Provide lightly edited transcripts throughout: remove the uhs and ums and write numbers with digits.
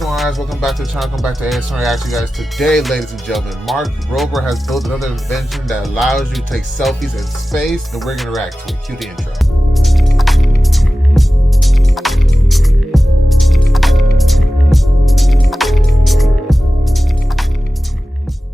going on, guys? Welcome back to the channel. Welcome back to ASMR Reaction, guys. Today, ladies and gentlemen, Mark Rober has built another invention that allows you to take selfies in space, and we're going to react to it. Cue the intro.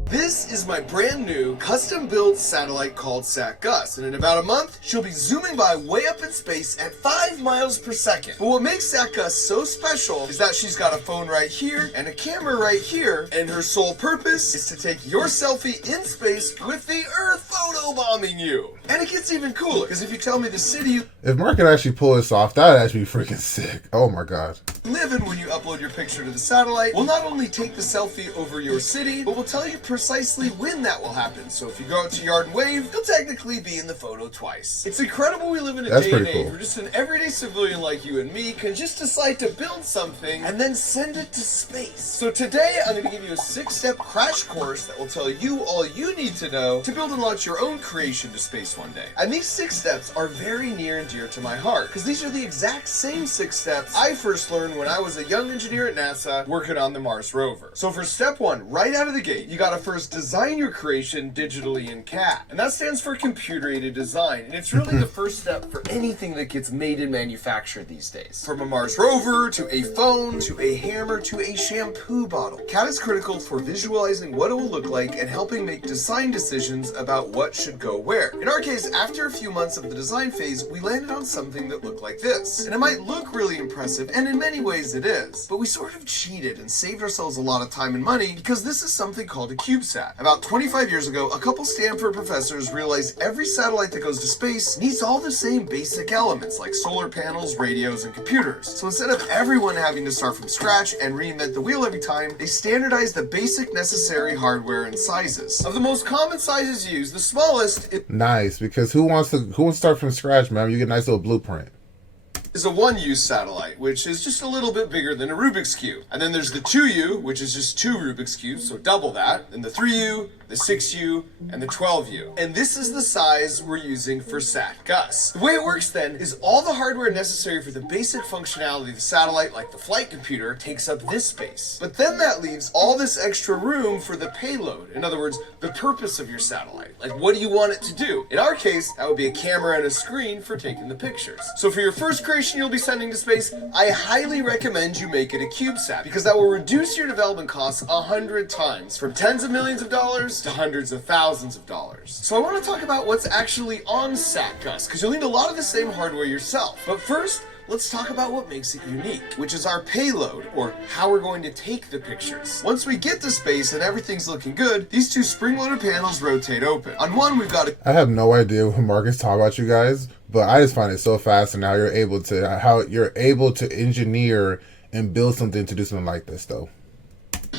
This is my brand new custom-built satellite called SatGus, and in about a month, she'll be zooming by way up in space at 5 miles per second. But what makes SatGus so special is that she's got a phone right here and a camera right here, and her sole purpose is to take your selfie in space with the Earth photobombing you. And it gets even cooler, because if you tell me the city you If Mark could actually pull this off, that would actually be freaking sick. Oh my god. live in when you upload your picture to the satellite, will not only take the selfie over your city, but will tell you precisely when that will happen. So if you go out to yard and wave, you'll technically be in the photo twice. It's incredible we live in a day and age where just an everyday civilian like you and me can just decide to build something and then send it to space. So today I'm going to give you a 6-step crash course that will tell you all you need to know to build and launch your own creation to space one day. And these 6 steps are very near and dear to my heart, because these are the exact same 6 steps I first learned when I was a young engineer at NASA working on the Mars rover. So for step 1, right out of the gate, you gotta first design your creation digitally in CAD. And that stands for computer-aided design. And it's really the first step for anything that gets made and manufactured these days. From a Mars rover, to a phone, to a hammer, to a shampoo bottle. CAD is critical for visualizing what it will look like and helping make design decisions about what should go where. In our case, after a few months of the design phase, we landed on something that looked like this. And it might look really impressive, and in many ways it is, but we sort of cheated and saved ourselves a lot of time and money because this is something called a CubeSat. About 25 years ago, a couple Stanford professors realized every satellite that goes to space needs all the same basic elements like solar panels, radios, and computers. So instead of everyone having to start from scratch and reinvent the wheel every time, they standardized the basic necessary hardware and sizes. Of the most common sizes used, the smallest Nice, because who wants to start from scratch, man? You get a nice little blueprint. is a 1U satellite, which is just a little bit bigger than a Rubik's Cube. And then there's the 2U, which is just 2 Rubik's Cubes, so double that. Then the 3U, the 6U, and the 12U. And this is the size we're using for SatGus. The way it works then is all the hardware necessary for the basic functionality of the satellite, like the flight computer, takes up this space. But then that leaves all this extra room for the payload. In other words, the purpose of your satellite. Like, what do you want it to do? In our case, that would be a camera and a screen for taking the pictures. So for your first creation you'll be sending to space, I highly recommend you make it a CubeSat, because that will reduce your development costs 100 times, from tens of millions of dollars to hundreds of thousands of dollars. So I want to talk about what's actually on SatGus, because you'll need a lot of the same hardware yourself. But first, let's talk about what makes it unique, which is our payload, or how we're going to take the pictures. Once we get to space and everything's looking good, these 2 spring-loaded panels rotate open. On one, we've got I have no idea what Mark is talking about, you guys, but I just find it so fascinating how you're able to engineer and build something to do something like this, though.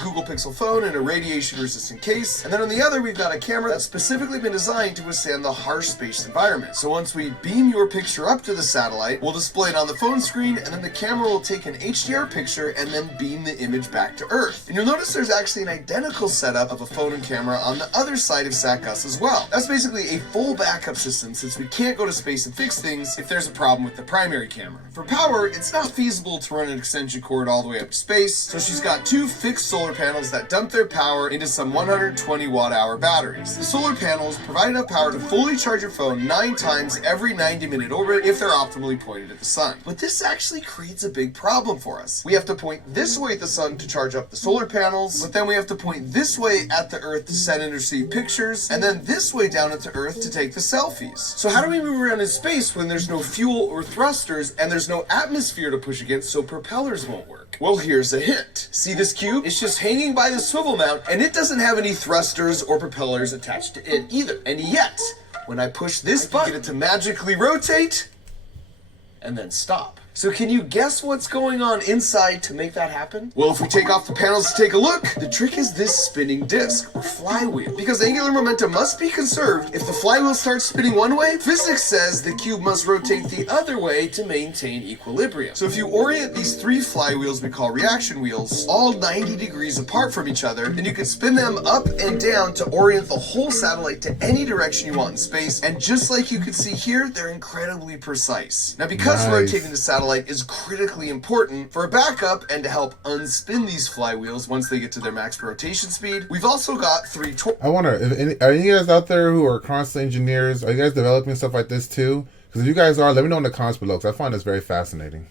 Google Pixel phone and a radiation-resistant case, and then on the other we've got a camera that's specifically been designed to withstand the harsh space environment. So once we beam your picture up to the satellite, we'll display it on the phone screen, and then the camera will take an HDR picture and then beam the image back to Earth. And you'll notice there's actually an identical setup of a phone and camera on the other side of SatGus as well. That's basically a full backup system, since we can't go to space and fix things if there's a problem with the primary camera. For power, it's not feasible to run an extension cord all the way up to space, so she's got 2 fixed solar panels that dump their power into some 120 watt-hour batteries. The solar panels provide enough power to fully charge your phone 9 times every 90-minute orbit if they're optimally pointed at the sun. But this actually creates a big problem for us. We have to point this way at the sun to charge up the solar panels, but then we have to point this way at the Earth to send and receive pictures, and then this way down at the Earth to take the selfies. So how do we move around in space when there's no fuel or thrusters and there's no atmosphere to push against, so propellers won't work? Well, here's a hint. See this cube? It's just hanging by the swivel mount, and it doesn't have any thrusters or propellers attached to it either. And yet, when I push this button, get it to magically rotate and then stop. So can you guess what's going on inside to make that happen? Well, if we take off the panels to take a look, the trick is this spinning disc, or flywheel. Because angular momentum must be conserved, if the flywheel starts spinning one way, physics says the cube must rotate the other way to maintain equilibrium. So if you orient these 3 flywheels we call reaction wheels, all 90 degrees apart from each other, then you can spin them up and down to orient the whole satellite to any direction you want in space. And just like you can see here, they're incredibly precise. Now, because rotating the satellite satellite is critically important for a backup and to help unspin these flywheels once they get to their max rotation speed. We've also got 3 I wonder, are you guys out there who are constantly engineers? Are you guys developing stuff like this too? Because if you guys are, let me know in the comments below, because I find this very fascinating.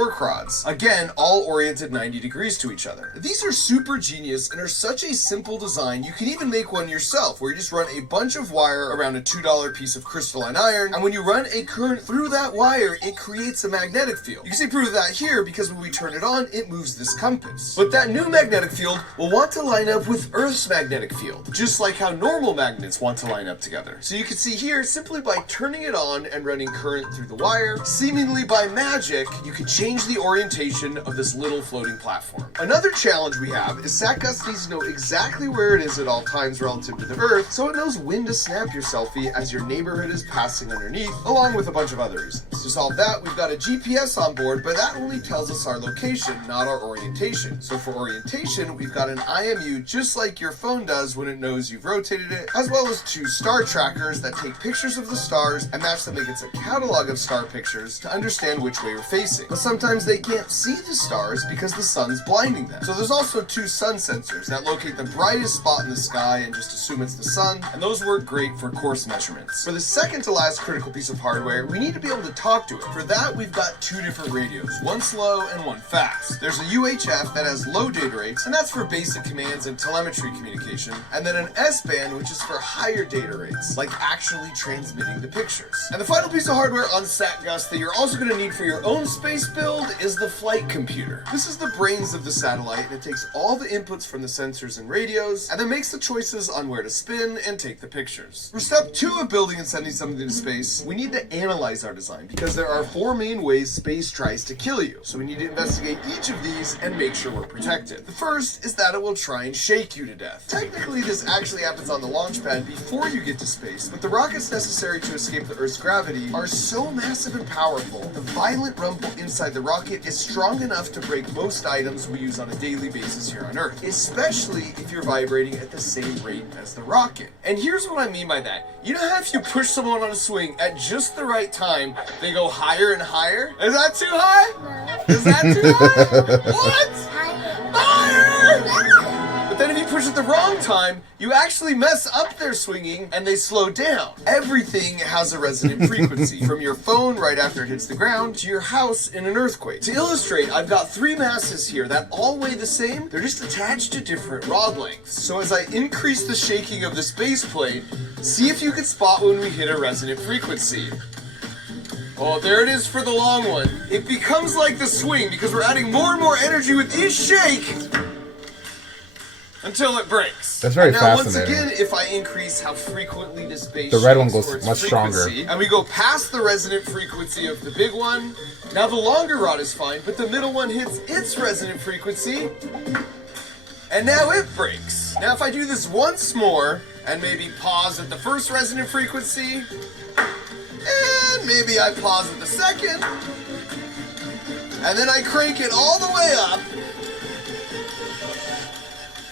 Quads. Again, all oriented 90 degrees to each other. These are super genius and are such a simple design, you can even make one yourself, where you just run a bunch of wire around a $2 piece of crystalline iron, and when you run a current through that wire, it creates a magnetic field. You can see proof of that here, because when we turn it on, it moves this compass. But that new magnetic field will want to line up with Earth's magnetic field, just like how normal magnets want to line up together. So you can see here, simply by turning it on and running current through the wire, seemingly by magic, you can change the orientation of this little floating platform. Another challenge we have is SatGus needs to know exactly where it is at all times relative to the Earth, so it knows when to snap your selfie as your neighborhood is passing underneath, along with a bunch of other reasons. To solve that, we've got a GPS on board, but that only tells us our location, not our orientation. So for orientation, we've got an IMU just like your phone does when it knows you've rotated it, as well as 2 star trackers that take pictures of the stars and match them against a catalog of star pictures to understand which way you're facing. But sometimes they can't see the stars because the sun's blinding them. So there's also 2 sun sensors that locate the brightest spot in the sky and just assume it's the sun, and those work great for course measurements. For the second to last critical piece of hardware, we need to be able to talk to it. For that, we've got 2 different radios, one slow and one fast. There's a UHF that has low data rates, and that's for basic commands and telemetry communication, and then an S-band, which is for higher data rates, like actually transmitting the pictures. And the final piece of hardware on SatGus that you're also going to need for your own space build is the flight computer. This is the brains of the satellite, and it takes all the inputs from the sensors and radios, and then makes the choices on where to spin and take the pictures. For step 2 of building and sending something into space, we need to analyze our design, because there are 4 main ways space tries to kill you. So we need to investigate each of these and make sure we're protected. The first is that it will try and shake you to death. Technically, this actually happens on the launch pad before you get to space, but the rockets necessary to escape the Earth's gravity are so massive and powerful, the violent rumble inside the rocket is strong enough to break most items we use on a daily basis here on Earth, especially if you're vibrating at the same rate as the rocket. And here's what I mean by that. You know how if you push someone on a swing at just the right time, they go higher and higher? Is that too high? No. Is that too high? What? Higher! But then if you push at the wrong time, you actually mess up their swinging and they slow down. Everything has a resonant frequency, from your phone right after it hits the ground to your house in an earthquake. To illustrate, I've got 3 masses here that all weigh the same. They're just attached to different rod lengths. So as I increase the shaking of the space plate, see if you can spot when we hit a resonant frequency. Oh, there it is for the long one. It becomes like the swing because we're adding more and more energy with each shake until it breaks. That's very fascinating. fascinating. Now, once again, if I increase how frequently this bass The red one shakes goes for its much stronger. and we go past the resonant frequency of the big one, now the longer rod is fine, but the middle one hits its resonant frequency, and now it breaks. Now, if I do this once more, and maybe pause at the first resonant frequency, and maybe I pause at the second, and then I crank it all the way up,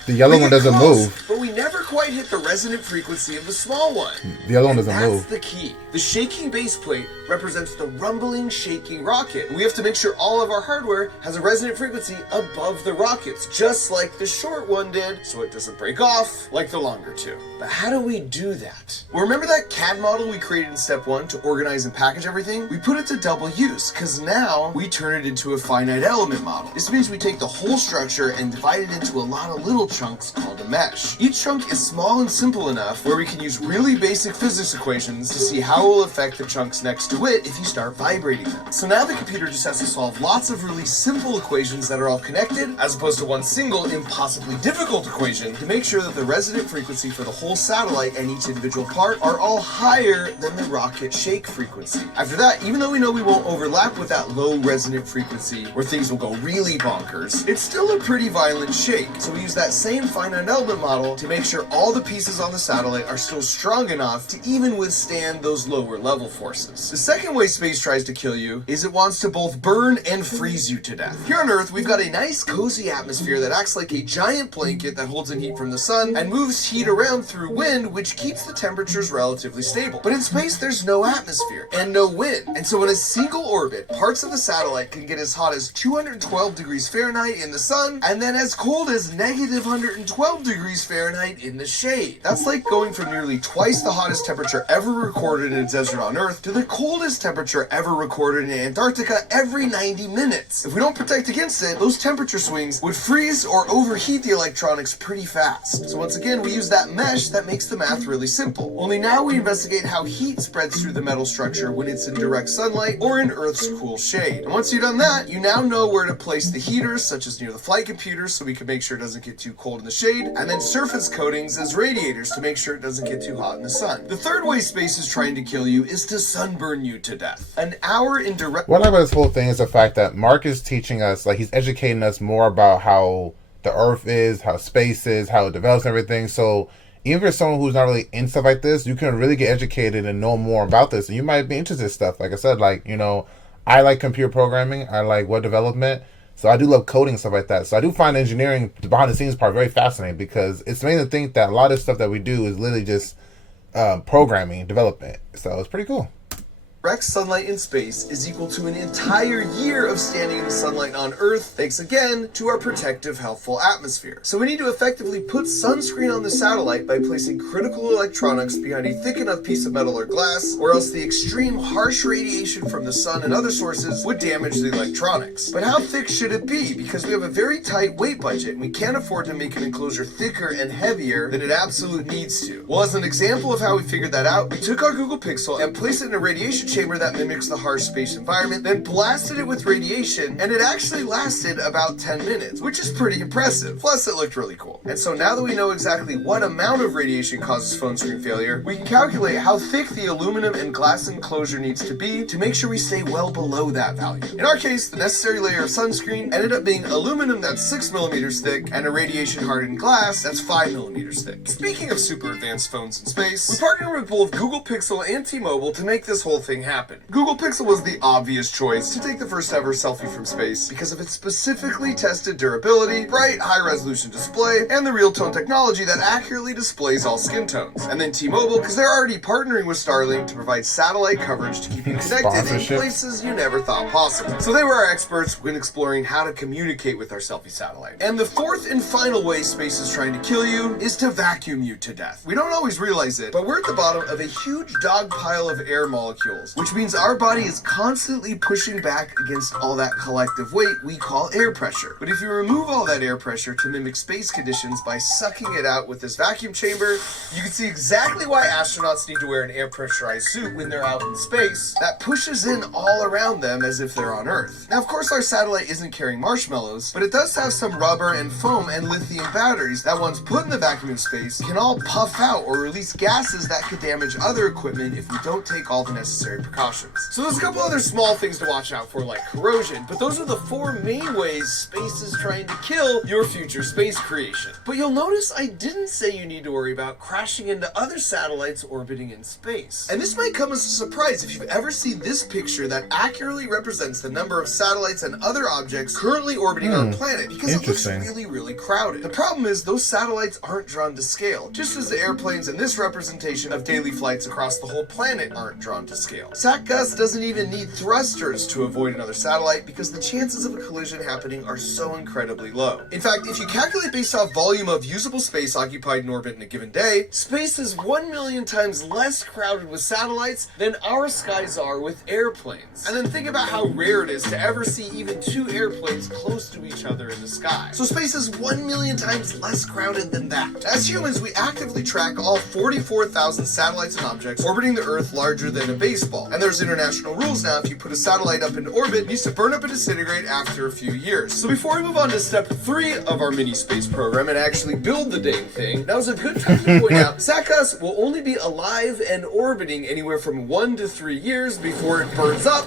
the yellow one doesn't move. But we never quite hit the resonant frequency of the small one. The other one doesn't move. That's the key. The shaking base plate represents the rumbling, shaking rocket. We have to make sure all of our hardware has a resonant frequency above the rockets, just like the short one did, so it doesn't break off like the longer 2. But how do we do that? Well, remember that CAD model we created in step 1 to organize and package everything? We put it to double use, because now we turn it into a finite element model. This means we take the whole structure and divide it into a lot of little chunks called a mesh. Each chunk is small and simple enough where we can use really basic physics equations to see how it will affect the chunks next to it if you start vibrating them. So now the computer just has to solve lots of really simple equations that are all connected, as opposed to one single impossibly difficult equation, to make sure that the resonant frequency for the whole satellite and each individual part are all higher than the rocket shake frequency. After that, even though we know we won't overlap with that low resonant frequency where things will go really bonkers, it's still a pretty violent shake. So we use that same finite element model to make sure all the pieces on the satellite are still strong enough to even withstand those lower level forces. The second way space tries to kill you is it wants to both burn and freeze you to death. Here on Earth, we've got a nice cozy atmosphere that acts like a giant blanket that holds in heat from the sun and moves heat around through wind, which keeps the temperatures relatively stable. But in space, there's no atmosphere and no wind. And so in a single orbit, parts of the satellite can get as hot as 212 degrees Fahrenheit in the sun, and then as cold as negative 112 degrees Fahrenheit in the shade. That's like going from nearly twice the hottest temperature ever recorded in a desert on Earth to the coldest temperature ever recorded in Antarctica every 90 minutes. If we don't protect against it, those temperature swings would freeze or overheat the electronics pretty fast. So once again, we use that mesh that makes the math really simple. Only now we investigate how heat spreads through the metal structure when it's in direct sunlight or in Earth's cool shade. And once you've done that, you now know where to place the heaters, such as near the flight computers, so we can make sure it doesn't get too cold in the shade, and then surface coatings as radiators to make sure it doesn't get too hot in the sun. The third way space is trying to kill you is to sunburn you to death. An hour in direct... What I like about this whole thing is the fact that Mark is teaching us, like he's educating us more about how the Earth is, how space is, how it develops and everything. So even if you're someone who's not really in stuff like this, you can really get educated and know more about this. And you might be interested in stuff. Like I said, like, you know, I like computer programming. I like web development. So I do love coding and stuff like that. So I do find engineering, the behind the scenes part, very fascinating because it's made me think that a lot of stuff that we do is literally just programming, development. So it's pretty cool. Direct sunlight in space is equal to an entire year of standing in the sunlight on Earth, thanks again to our protective, healthful atmosphere. So we need to effectively put sunscreen on the satellite by placing critical electronics behind a thick enough piece of metal or glass, or else the extreme harsh radiation from the sun and other sources would damage the electronics. But how thick should it be? Because we have a very tight weight budget and we can't afford to make an enclosure thicker and heavier than it absolutely needs to. Well, as an example of how we figured that out, we took our Google Pixel and placed it in a radiation chamber that mimics the harsh space environment, then blasted it with radiation, and it actually lasted about 10 minutes, which is pretty impressive. Plus, it looked really cool. And so now that we know exactly what amount of radiation causes phone screen failure, we can calculate how thick the aluminum and glass enclosure needs to be to make sure we stay well below that value. In our case, the necessary layer of sunscreen ended up being aluminum that's 6 millimeters thick and a radiation hardened glass that's 5 millimeters thick. Speaking of super advanced phones in space, we partnered with both Google Pixel and T-Mobile to make this whole thing happen. Google Pixel was the obvious choice to take the first ever selfie from space because of its specifically tested durability, bright high-resolution display, and the real tone technology that accurately displays all skin tones. And then T-Mobile because they're already partnering with Starlink to provide satellite coverage to keep you connected in places you never thought possible. So they were our experts when exploring how to communicate with our selfie satellite. And the fourth and final way space is trying to kill you is to vacuum you to death. We don't always realize it, but we're at the bottom of a huge dog pile of air molecules, which means our body is constantly pushing back against all that collective weight we call air pressure. But if you remove all that air pressure to mimic space conditions by sucking it out with this vacuum chamber, you can see exactly why astronauts need to wear an air pressurized suit when they're out in space that pushes in all around them as if they're on Earth. Now, of course, our satellite isn't carrying marshmallows, but it does have some rubber and foam and lithium batteries that once put in the vacuum of space can all puff out or release gases that could damage other equipment if we don't take all the necessary precautions. So there's a couple other small things to watch out for like corrosion, but those are the four main ways space is trying to kill your future space creation. But you'll notice I didn't say you need to worry about crashing into other satellites orbiting in space. And this might come as a surprise if you've ever seen this picture that accurately represents the number of satellites and other objects currently orbiting our planet because it looks really, really crowded. The problem is those satellites aren't drawn to scale, just as the airplanes in this representation of daily flights across the whole planet aren't drawn to scale. SatGus doesn't even need thrusters to avoid another satellite because the chances of a collision happening are so incredibly low. In fact, if you calculate based off volume of usable space occupied in orbit in a given day, space is 1 million times less crowded with satellites than our skies are with airplanes. And then think about how rare it is to ever see even two airplanes close to each other in the sky. So space is 1 million times less crowded than that. As humans, we actively track all 44,000 satellites and objects orbiting the Earth larger than a baseball. And there's international rules now. If you put a satellite up into orbit, it needs to burn up and disintegrate after a few years. So before we move on to step 3 of our mini space program and actually build the dang thing, now's a good time to point out SatGus will only be alive and orbiting anywhere from 1 to 3 years before it burns up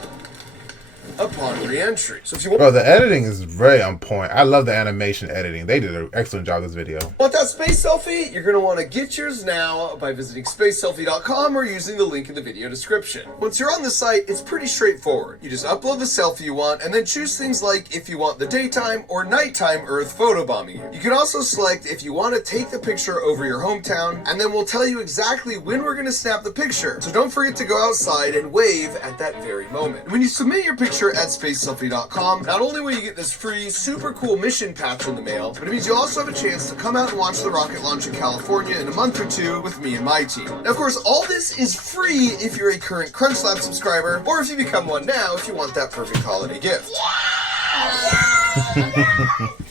upon re-entry. So if you want Bro, the editing is very on point. I love the animation editing. They did an excellent job with this video. Want that space selfie? You're going to want to get yours now by visiting spaceselfie.com or using the link in the video description. Once you're on the site, it's pretty straightforward. You just upload the selfie you want and then choose things like if you want the daytime or nighttime Earth photobombing you. You can also select if you want to take the picture over your hometown, and then we'll tell you exactly when we're going to snap the picture. So don't forget to go outside and wave at that very moment. When you submit your picture at spaceselfie.com, not only will you get this free, super cool mission patch in the mail, but it means you also have a chance to come out and watch the rocket launch in California in a month or two with me and my team. Now, of course, all this is free if you're a current CrunchLab subscriber, or if you become one now if you want that perfect holiday gift.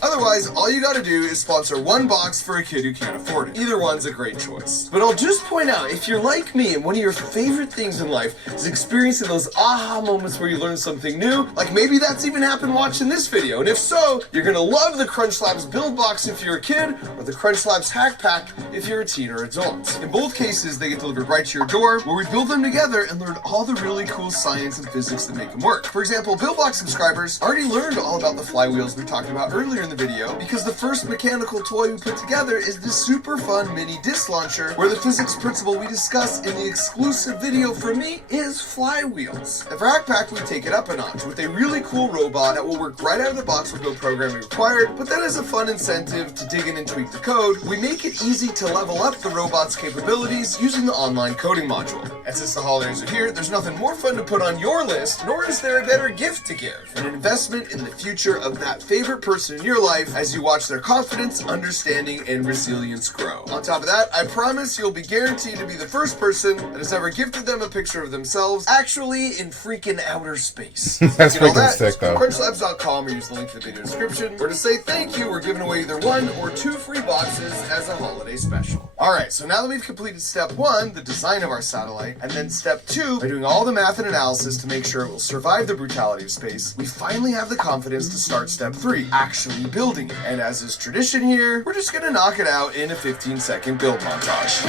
Otherwise, all you gotta do is sponsor one box for a kid who can't afford it. Either one's a great choice. But I'll just point out, if you're like me and one of your favorite things in life is experiencing those aha moments where you learn something new, like maybe that's even happened watching this video, and if so, you're gonna love the CrunchLabs build box if you're a kid, or the CrunchLabs hack pack if you're a teen or adult. In both cases, they get delivered right to your door, where we build them together and learn all the really cool science and physics that make them work. For example, BuildBox subscribers already learned all about the flywheels we talked about earlier in the video, because the first mechanical toy we put together is this super fun mini disc launcher, where the physics principle we discuss in the exclusive video for me is flywheels. And for Hack Pack, we take it up a notch with a really cool robot that will work right out of the box with no programming required, but then as a fun incentive to dig in and tweak the code, we make it easy to level up the robot's capabilities using the online coding module. And since the holidays are here, there's nothing more fun to put on your list, nor is there a better gift to give. An investment in the future of that favorite person in your life as you watch their confidence, understanding, and resilience grow. On top of that, I promise you'll be guaranteed to be the first person that has ever gifted them a picture of themselves actually in freaking outer space. That's freaking sick, though. CrunchLabs.com or use the link in the video description. Or to say thank you, we're giving away either 1 or 2 free boxes as a holiday special. Alright, so now that we've completed step 1, the design of our satellite, and then step 2, by doing all the math and analysis to make sure it will survive the brutality of space, we finally have the confidence to start step 3, actually building it. And as is tradition here, we're just gonna knock it out in a 15-second build montage.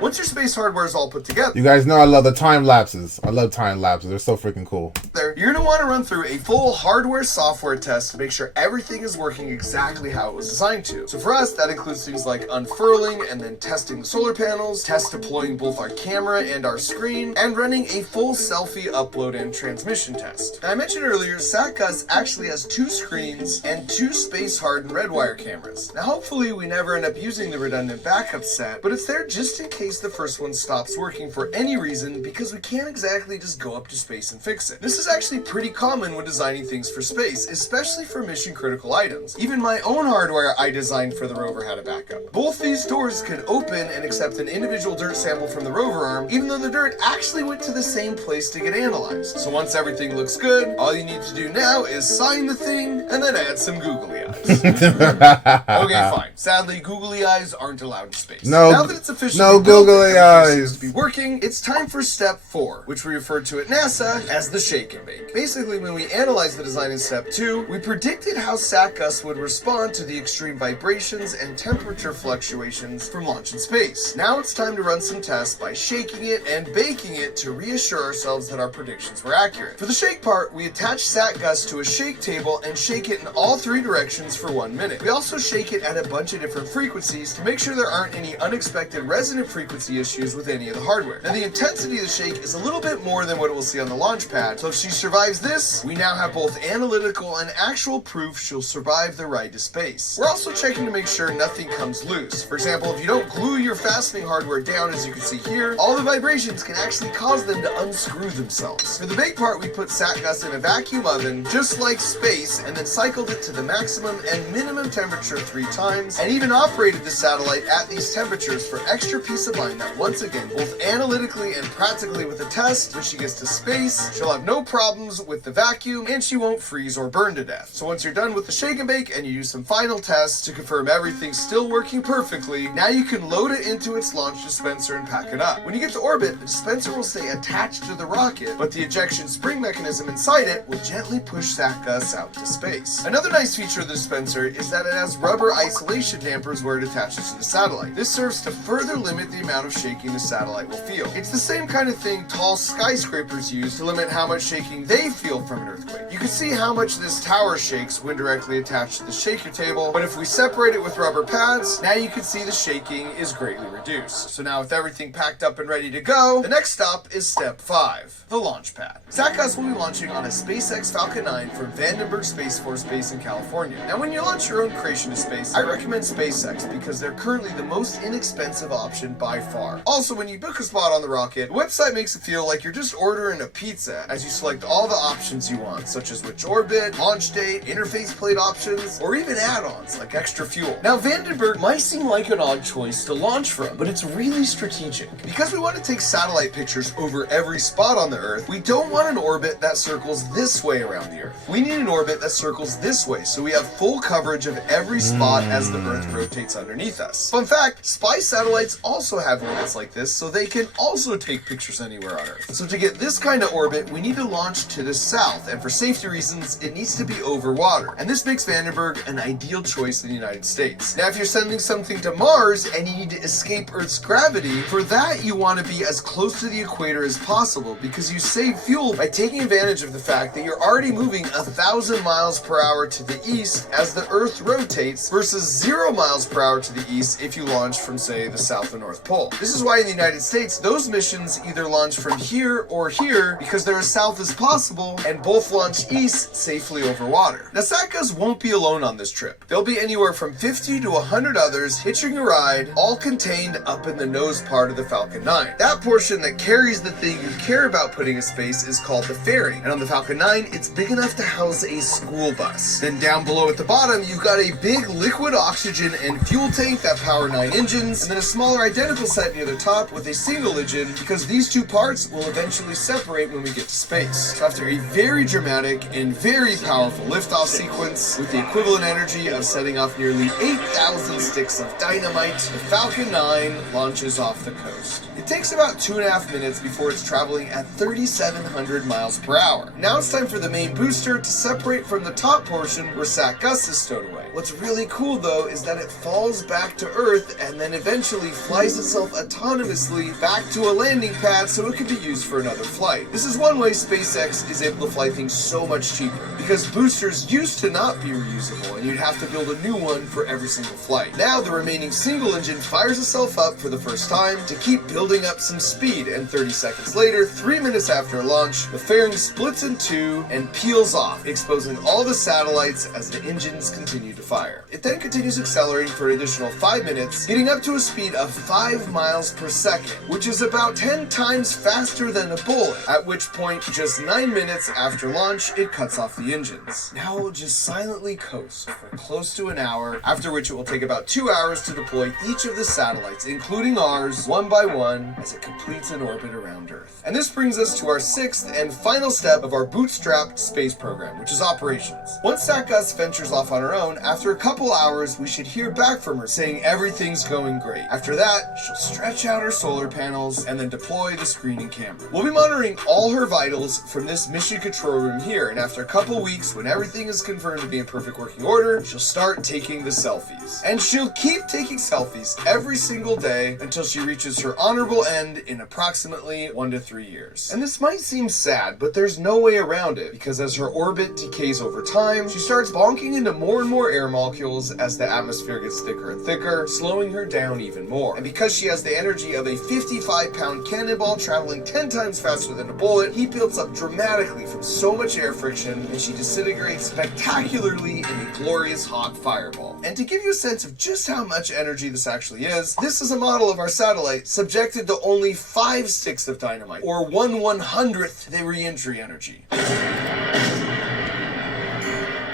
Once your space hardware is all put together, You guys know I love the time lapses. I love time lapses. They're so freaking cool. you're going to want to run through a full hardware-software test to make sure everything is working exactly how it was designed to. So for us, that includes things like unfurling and then testing the solar panels, test deploying both our camera and our screen, and running a full selfie upload and transmission test. Now, I mentioned earlier, SatGus actually has 2 screens and 2 space-hardened Redwire cameras. Now, hopefully, we never end up using the redundant backup set, but it's there just in case the first one stops working for any reason, because we can't exactly just go up to space and fix it. This is actually pretty common when designing things for space, especially for mission critical items. Even my own hardware I designed for the rover had a backup. Both these doors can open and accept an individual dirt sample from the rover arm, even though the dirt actually went to the same place to get analyzed. So once everything looks good, all you need to do now is sign the thing and then add some googly eyes. Okay, fine. Sadly, googly eyes aren't allowed in space. Now that it's officially googly eyes to be working, it's time for step 4, which we refer to at NASA as the shake and bake. Basically, when we analyzed the design in step 2, we predicted how SatGus would respond to the extreme vibrations and temperature fluctuations from launch in space. Now it's time to run some tests by shaking it and baking it to reassure ourselves that our predictions were accurate. For the shake part, we attach SatGus to a shake table and shake it in all 3 directions for 1 minute. We also shake it at a bunch of different frequencies to make sure there aren't any unexpected resonant frequency issues with any of the hardware. Now, the intensity of the shake is a little bit more than what we'll see on the launch pad, so if she survives this, we now have both analytical and actual proof she'll survive the ride to space. We're also checking to make sure nothing comes loose. For example, if you don't glue your fastening hardware down, as you can see here, all the vibrations can actually cause them to unscrew themselves. For the bake part, we put SatGus in a vacuum oven, just like space, and then cycled it to the maximum and minimum temperature 3 times, and even operated the satellite at these temperatures for extra peace of mind mind that once again, both analytically and practically with the test, when she gets to space, she'll have no problems with the vacuum and she won't freeze or burn to death. So once you're done with the shake and bake and you do some final tests to confirm everything's still working perfectly, now you can load it into its launch dispenser and pack it up. When you get to orbit, the dispenser will stay attached to the rocket, but the ejection spring mechanism inside it will gently push that gas out to space. Another nice feature of the dispenser is that it has rubber isolation dampers where it attaches to the satellite. This serves to further limit the amount of shaking the satellite will feel. It's the same kind of thing tall skyscrapers use to limit how much shaking they feel from an earthquake. You can see how much this tower shakes when directly attached to the shaker table, but if we separate it with rubber pads, now you can see the shaking is greatly reduced. So now with everything packed up and ready to go, the next stop is step 5, the launch pad. SatGas will be launching on a SpaceX Falcon 9 from Vandenberg Space Force Base in California. Now when you launch your own creation to space, I recommend SpaceX because they're currently the most inexpensive option by far. Also, when you book a spot on the rocket, the website makes it feel like you're just ordering a pizza as you select all the options you want, such as which orbit, launch date, interface plate options, or even add-ons like extra fuel. Now Vandenberg might seem like an odd choice to launch from, but it's really strategic. Because we want to take satellite pictures over every spot on the Earth, we don't want an orbit that circles this way around the Earth. We need an orbit that circles this way, so we have full coverage of every spot as the Earth rotates underneath us. Fun fact, spy satellites also have orbits like this, so they can also take pictures anywhere on Earth. So to get this kind of orbit, we need to launch to the south, and for safety reasons, it needs to be over water. And this makes Vandenberg an ideal choice in the United States. Now, if you're sending something to Mars and you need to escape Earth's gravity, for that you want to be as close to the equator as possible because you save fuel by taking advantage of the fact that you're already moving 1,000 miles per hour to the east as the Earth rotates versus 0 miles per hour to the east if you launch from, say, the South or North Pole. This is why in the United States, those missions either launch from here or here because they're as south as possible and both launch east safely over water. Now, SatGas won't be alone on this trip. There'll be anywhere from 50 to 100 others hitching a ride, all contained up in the nose part of the Falcon 9. That portion that carries the thing you care about putting in space is called the fairing, and on the Falcon 9, it's big enough to house a school bus. Then down below at the bottom, you've got a big liquid oxygen and fuel tank that power 9 engines, and then a smaller identical set near the top with a single engine, because these two parts will eventually separate when we get to space. So after a very dramatic and very powerful liftoff sequence, with the equivalent energy of setting off nearly 8,000 sticks of dynamite, the Falcon 9 launches off the coast. It takes about 2.5 minutes before it's traveling at 3,700 miles per hour. Now it's time for the main booster to separate from the top portion where SatGas is stowed away. What's really cool though is that it falls back to Earth and then eventually flies itself autonomously back to a landing pad so it can be used for another flight. This is one way SpaceX is able to fly things so much cheaper, because boosters used to not be reusable and you'd have to build a new one for every single flight. Now the remaining single engine fires itself up for the first time to keep building up some speed, and 30 seconds later, 3 minutes after launch, the fairing splits in two and peels off, exposing all the satellites as the engines continue to fire. It then continues accelerating for an additional 5 minutes, getting up to a speed of 5 miles per second, which is about 10 times faster than a bullet, at which point, just 9 minutes after launch, it cuts off the engines. Now it will just silently coast for close to an hour, after which it will take about 2 hours to deploy each of the satellites, including ours, one by one, as it completes an orbit around Earth. And this brings us to our 6th and final step of our bootstrapped space program, which is operations. Once SatGas ventures off on her own, after a couple hours, we should hear back from her saying everything's going great. After that, she'll stretch out her solar panels and then deploy the screening camera. We'll be monitoring all her vitals from this mission control room here, and after a couple weeks, when everything is confirmed to be in perfect working order, she'll start taking the selfies. And she'll keep taking selfies every single day until she reaches her honorable end in approximately 1 to 3 years. And this might seem sad, but there's no way around it, because as her orbit decays over time, she starts bonking into more and more air molecules as the atmosphere gets thicker and thicker, slowing her down even more. And because she has the energy of a 55-pound cannonball traveling 10 times faster than a bullet, he builds up dramatically from so much air friction, and she disintegrates spectacularly in a glorious hot fireball. And to give you a sense of just how much energy this actually is, this is a model of our satellite subjected to only 5 sticks of dynamite, or 1/100th the re-entry energy.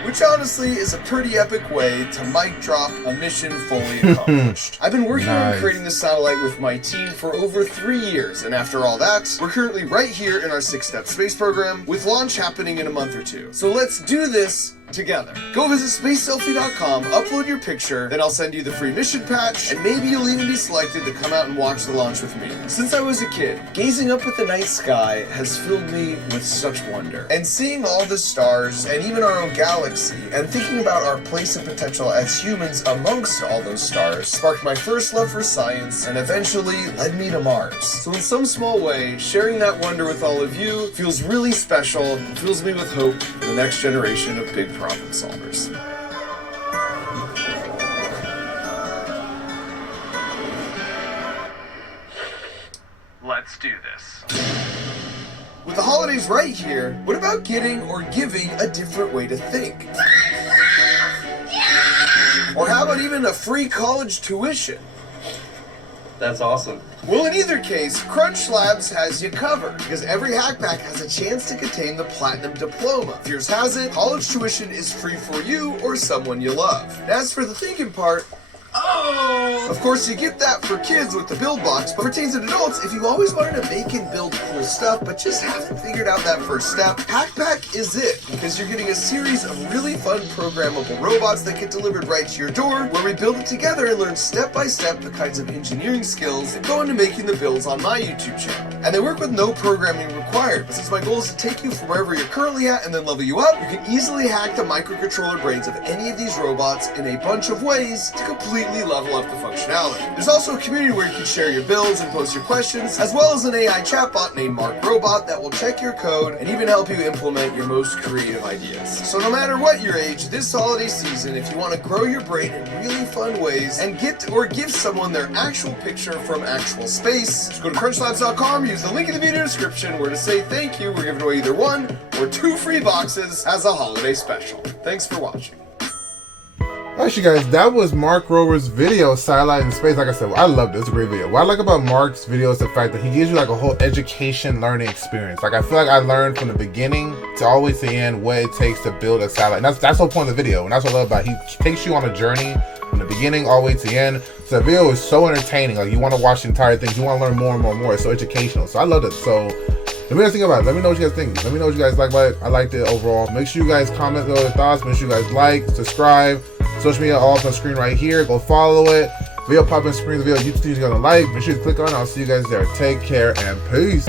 Which which honestly is a pretty epic way to mic drop a mission fully accomplished. I've been working on creating the satellite with my team for over 3 years, and after all that, we're currently right here in our 6-step space program, with launch happening in a month or two. So let's do this together. Go visit spaceselfie.com, upload your picture, then I'll send you the free mission patch, and maybe you'll even be selected to come out and watch the launch with me. Since I was a kid, gazing up at the night sky has filled me with such wonder. And seeing all the stars, and even our own galaxy, and thinking about our place and potential as humans amongst all those stars, sparked my first love for science, and eventually led me to Mars. So in some small way, sharing that wonder with all of you feels really special, and fills me with hope for the next generation of big problem solvers. Let's do this. With the holidays right here, what about getting or giving a different way to think? Or how about even a free college tuition? That's awesome. Well, in either case, Crunch Labs has you covered, because every hackpack has a chance to contain the Platinum Diploma. If yours has it, college tuition is free for you or someone you love. And as for the thinking part, of course, you get that for kids with the build box, but for teens and adults, if you always wanted to make and build cool stuff, but just haven't figured out that first step, Hackpack is it, because you're getting a series of really fun programmable robots that get delivered right to your door, where we build it together and learn step by step the kinds of engineering skills that go into making the builds on my YouTube channel. And they work with no programming required, but since my goal is to take you from wherever you're currently at and then level you up, you can easily hack the microcontroller brains of any of these robots in a bunch of ways to completely level up the functionality. There's also a community where you can share your builds and post your questions, as well as an AI chatbot named Mark Robot that will check your code and even help you implement your most creative ideas. So no matter what your age, this holiday season, if you want to grow your brain in really fun ways and get or give someone their actual picture from actual space, just go to crunchlabs.com, use the link in the video description where to say thank you. We're giving away either 1 or 2 free boxes as a holiday special. Thanks for watching. Actually, guys, that was Mark Rover's video, Satellite in Space. Like I said, I loved it. It's a great video. What I like about Mark's video is the fact that he gives you like a whole education learning experience. Like, I feel like I learned from the beginning to always the end what it takes to build a satellite. And that's the whole point of the video. And that's what I love about it. He takes you on a journey from the beginning all the way to the end. So the video is so entertaining. Like, you want to watch the entire thing. You want to learn more and more and more. It's so educational. So I loved it. So let me know what you think about it. Let me know what you guys think. Let me know what you guys like about it. I liked it overall. Make sure you guys comment below your thoughts. Make sure you guys like, subscribe. Social media all up on the screen right here. Go follow it. Video pop on the screen of the video. YouTube, you're gonna like. Make sure you click on it. I'll see you guys there. Take care and peace.